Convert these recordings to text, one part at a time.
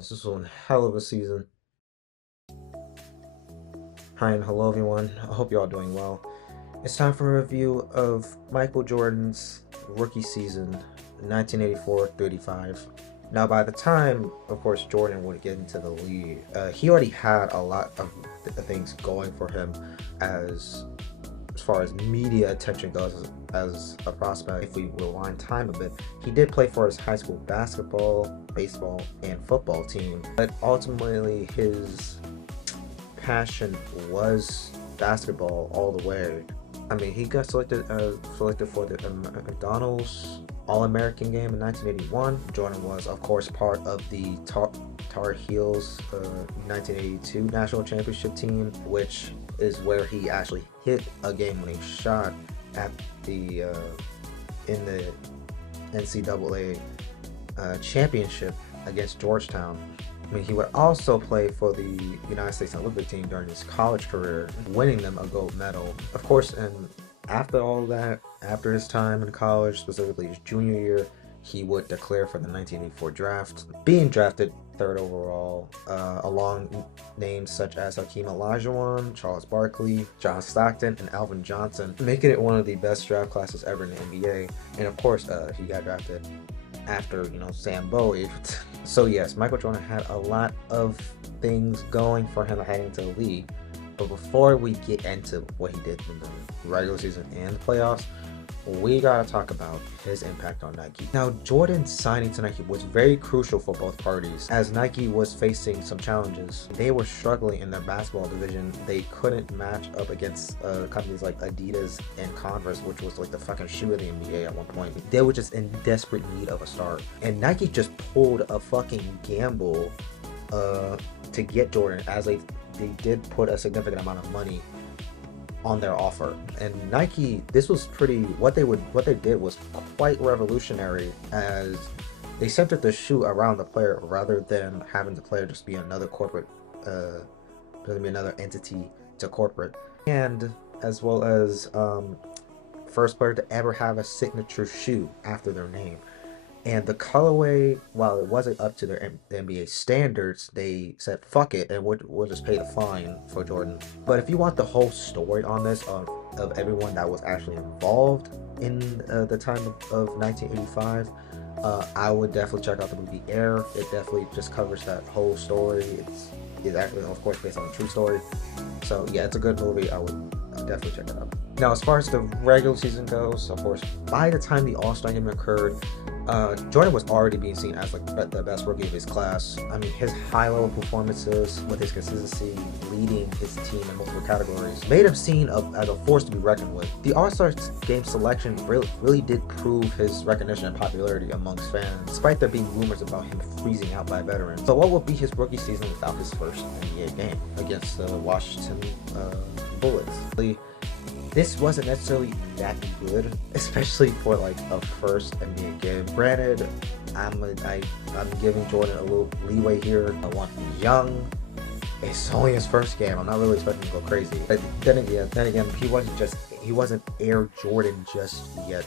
This is one hell of a season. Hi and hello everyone. I hope you're all doing well. It's time for a review of Michael Jordan's rookie season, 1984-35. Now, by the time, of course, Jordan would get into the league, he already had a lot of things going for him as as far as media attention goes as a prospect. If we rewind time a bit, he did play for his high school basketball, baseball, and football team, but ultimately his passion was basketball all the way. I mean, he got selected for the McDonald's All-American game in 1981. Jordan was, of course, part of the Tar Heels 1982 national championship team, which is where he actually hit a game-winning shot at the in the NCAA championship against Georgetown. I mean, he would also play for the United States Olympic team during his college career, winning them a gold medal. Of course, and after all that, after his time in college, specifically his junior year, he would declare for the 1984 draft, being drafted third overall, along names such as Hakeem Olajuwon, Charles Barkley, John Stockton, and Alvin Johnson, making it one of the best draft classes ever in the NBA. And of course, he got drafted after, Sam Bowie. So yes, Michael Jordan had a lot of things going for him heading into the league. But before we get into what he did in the regular season and the playoffs, we gotta talk about his impact on Nike. Now, Jordan's signing to Nike was very crucial for both parties, as Nike was facing some challenges. They were struggling in their basketball division. They couldn't match up against companies like Adidas and Converse, which was like the fucking shoe of the NBA at one point. They were just in desperate need of a star, and Nike just pulled a fucking gamble to get Jordan, as they did put a significant amount of money on their offer. And Nike, this was what they did was quite revolutionary, as they centered the shoe around the player rather than having the player just be another corporate another entity to corporate. And as well as first player to ever have a signature shoe after their name. And the colorway, while it wasn't up to their NBA standards, they said, fuck it, and we'll just pay the fine for Jordan. But if you want the whole story on this, of everyone that was actually involved in the time of 1985, I would definitely check out the movie Air. It definitely just covers that whole story. It's actually, of course, based on a true story. So yeah, it's a good movie. I would definitely check it out. Now, as far as the regular season goes, of course, by the time the All-Star game occurred, Jordan was already being seen as like the best rookie of his class. I mean, his high-level performances with his consistency, leading his team in multiple categories, made him seen as a force to be reckoned with. The All-Star game selection really did prove his recognition and popularity amongst fans, despite there being rumors about him freezing out by veterans. So what would be his rookie season without his first NBA game against the Washington Bullets? This wasn't necessarily that good, especially for like a first NBA game. Granted, I'm giving Jordan a little leeway here. I want him young. It's only his first game. I'm not really expecting him to go crazy. But then again, he wasn't Air Jordan just yet.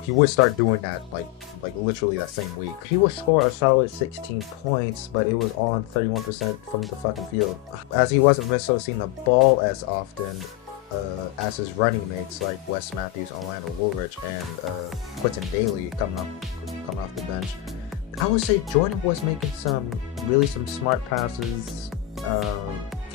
He would start doing that like literally that same week. He would score a solid 16 points, but it was on 31% from the fucking field, as he wasn't necessarily seeing the ball as often as his running mates like Wes Matthews, Orlando Woolridge, and Quinton Dailey coming off the bench. I would say Jordan was making some smart passes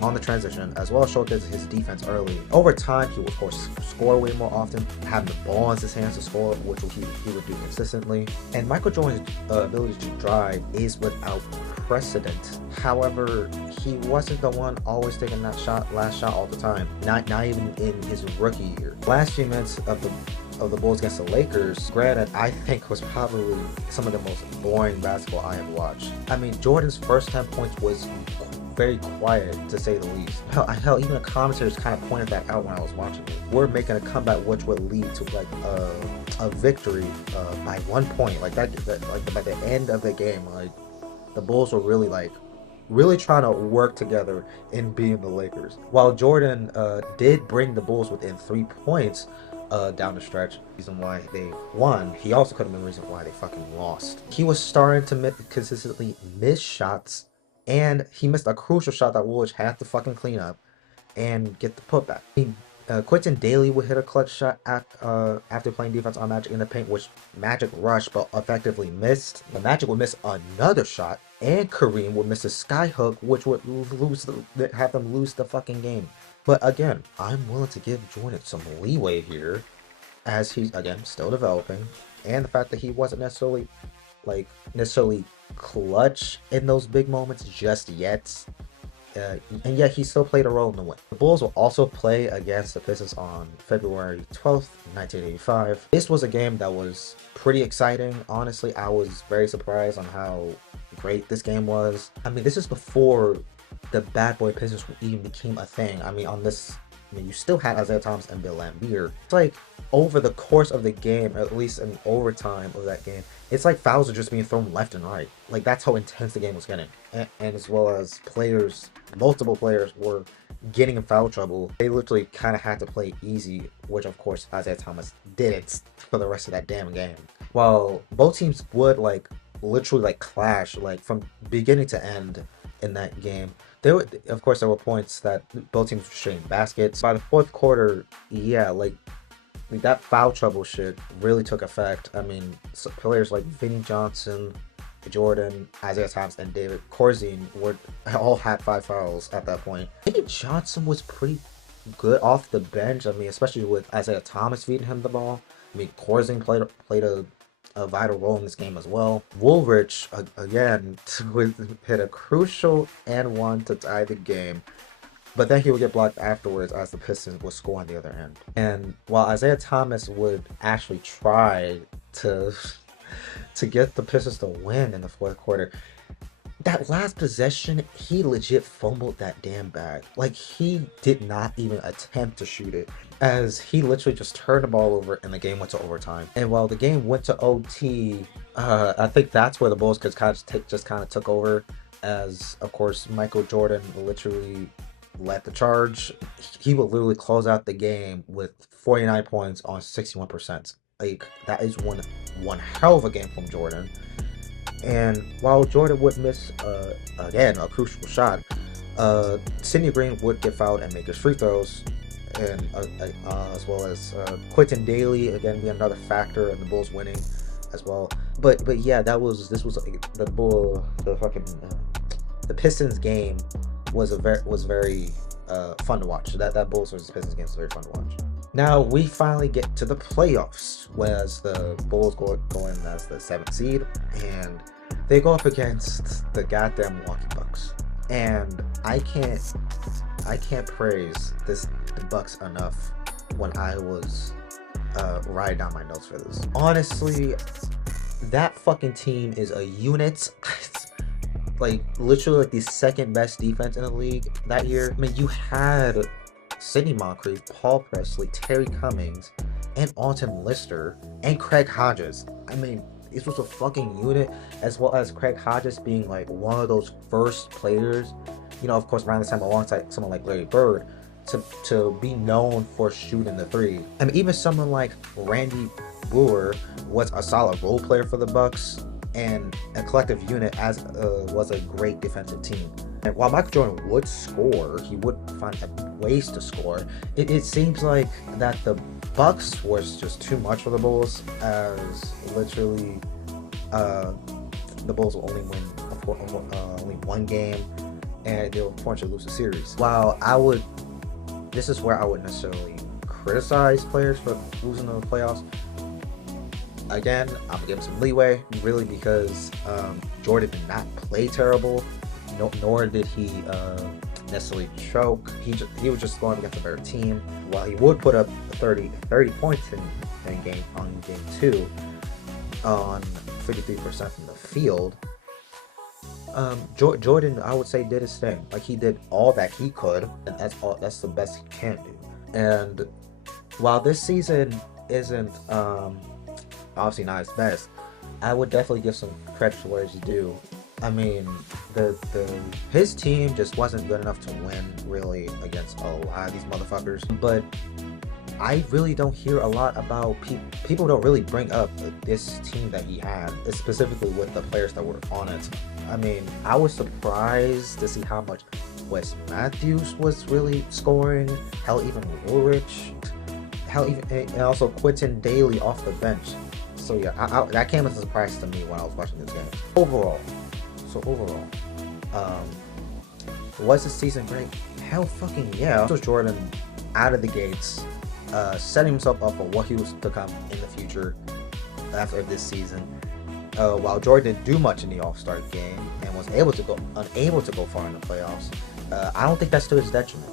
on the transition, as well as showcasing his defense early. Over time, he would of course score way more often, having the ball in his hands to score, which he would do consistently. And Michael Jordan's ability to drive is without precedent. However, he wasn't the one always taking that last shot all the time. Not even in his rookie year. Last few minutes of the Bulls against the Lakers, granted, I think was probably some of the most boring basketball I have watched. I mean, Jordan's first 10 points was very quiet, to say the least. Hell, even the commentators kind of pointed that out when I was watching it. We're making a comeback which would lead to like a victory by 1 point. Like that, like by the end of the game, like the Bulls were really trying to work together in beating the Lakers. While Jordan did bring the Bulls within 3 points down the stretch, reason why they won, he also could have been the reason why they fucking lost. He was starting to consistently miss shots and he missed a crucial shot that Woolwich had to fucking clean up and get the putback. Quentin Daly would hit a clutch shot after playing defense on Magic in the paint, which Magic rushed but effectively missed. The Magic would miss another shot, and Kareem would miss a skyhook, which would have them lose the fucking game. But again, I'm willing to give Jordan some leeway here, as he's again still developing, and the fact that he wasn't necessarily clutch in those big moments just yet. And yet he still played a role in the win. The Bulls will also play against the Pistons on February 12th, 1985. This was a game that was pretty exciting. Honestly, I was very surprised on how great this game was. I mean, this is before the bad boy Pistons even became a thing. I mean, you still had Isaiah Thomas and Bill Laimbeer. It's like over the course of the game, at least in overtime of that game, it's like fouls are just being thrown left and right. Like, that's how intense the game was getting. And as well as multiple players were getting in foul trouble. They literally kind of had to play easy, which of course Isaiah Thomas didn't for the rest of that damn game. While both teams would literally clash from beginning to end in that game. There were points that both teams were shooting baskets. By the fourth quarter, yeah, that foul trouble shit really took effect. I mean, players like Vinnie Johnson, Jordan, Isaiah Thomas, and David Corzine all had 5 fouls at that point. Vinnie Johnson was pretty good off the bench. I mean, especially with Isaiah Thomas feeding him the ball. I mean, Corzine played a vital role in this game as well. Woolrich, again, hit a crucial and one to tie the game. But then he would get blocked afterwards as the Pistons would score on the other end. And while Isaiah Thomas would actually try to get the Pistons to win in the fourth quarter, that last possession, he legit fumbled that damn bag. He did not even attempt to shoot it, as he literally just turned the ball over and the game went to overtime. And while the game went to OT, I think that's where the Bulls just kind of took over, as of course Michael Jordan literally led the charge. He would literally close out the game with 49 points on 61%. That is one hell of a game from Jordan. And while Jordan would miss again a crucial shot, Sidney Green would get fouled and make his free throws, and as well as Quentin Daly again be another factor in the Bulls winning as well. But yeah, the Pistons game was very fun to watch. That Bulls versus Pistons game was very fun to watch. Now we finally get to the playoffs, whereas the Bulls go in as the 7th seed, and they go up against the goddamn Milwaukee Bucks. And I can't praise the Bucks enough when I was writing down my notes for this. Honestly, that fucking team is a unit. Literally the second best defense in the league that year. I mean, you had Sidney Moncrief, Paul Presley, Terry Cummings, and Alton Lister, and Craig Hodges. I mean, this was a fucking unit, as well as Craig Hodges being one of those first players, of course around this time alongside someone like Larry Bird, to be known for shooting the three. I mean, even someone like Randy Brewer was a solid role player for the Bucks, and a collective unit was a great defensive team. And while Michael Jordan would score, he would find ways to score. It seems like that the Bucks was just too much for the Bulls, as literally the Bulls will only win only one game, and they'll unfortunately lose the series. This is where I wouldn't necessarily criticize players for losing the playoffs. Again, I'm gonna give him some leeway, really, because Jordan did not play terrible, nor did he necessarily choke. He was just going against a better team. While he would put up 30 points in game 2 on 53% from the field, Jordan, I would say, did his thing. He did all that he could, and that's the best he can do. And while this season isn't obviously not his best, I would definitely give some credit to where it's due. I mean, his team just wasn't good enough to win, really, against a lot of these motherfuckers. But I really don't hear a lot about people don't really bring up this team that he had, specifically with the players that were on it. I mean, I was surprised to see how much Wes Matthews was really scoring. Hell, even Woolrich. Hell, even and also Quentin Daly off the bench. So yeah, that came as a surprise to me when I was watching this game. Overall, um, was the season great? Hell, fucking yeah. This was Jordan out of the gates, setting himself up for what he was to come in the future after this season. While Jordan didn't do much in the All-Star game and was unable to go far in the playoffs, I don't think that's to his detriment.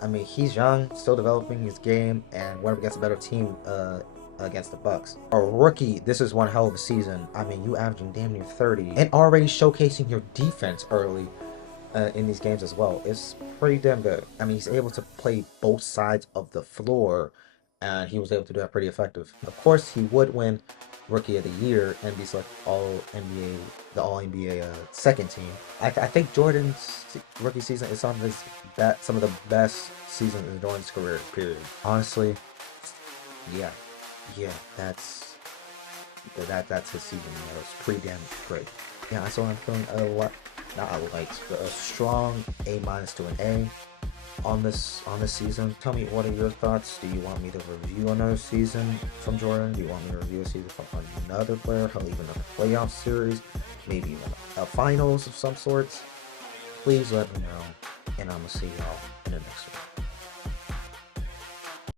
I mean, he's young, still developing his game, and went up against a better team against the Bucks. A rookie, this is one hell of a season. I mean, you averaging damn near 30 and already showcasing your defense early in these games as well. It's pretty damn good. I mean, he's able to play both sides of the floor, and he was able to do that pretty effective. Of course, he would win Rookie of the Year and be selected the All NBA second team. I think Jordan's rookie season is some of the best seasons in Jordan's career. Period. Honestly, yeah, that's his season. It was pretty damn great. Yeah, so I'm feeling not a light, but a strong A- to an A on this season. Tell me, what are your thoughts? Do you want me to review another season from Jordan? Do you want me to review a season from another player? Hell, even a playoff series, maybe even a finals of some sorts? Please let me know, and I'm gonna see y'all in the next one.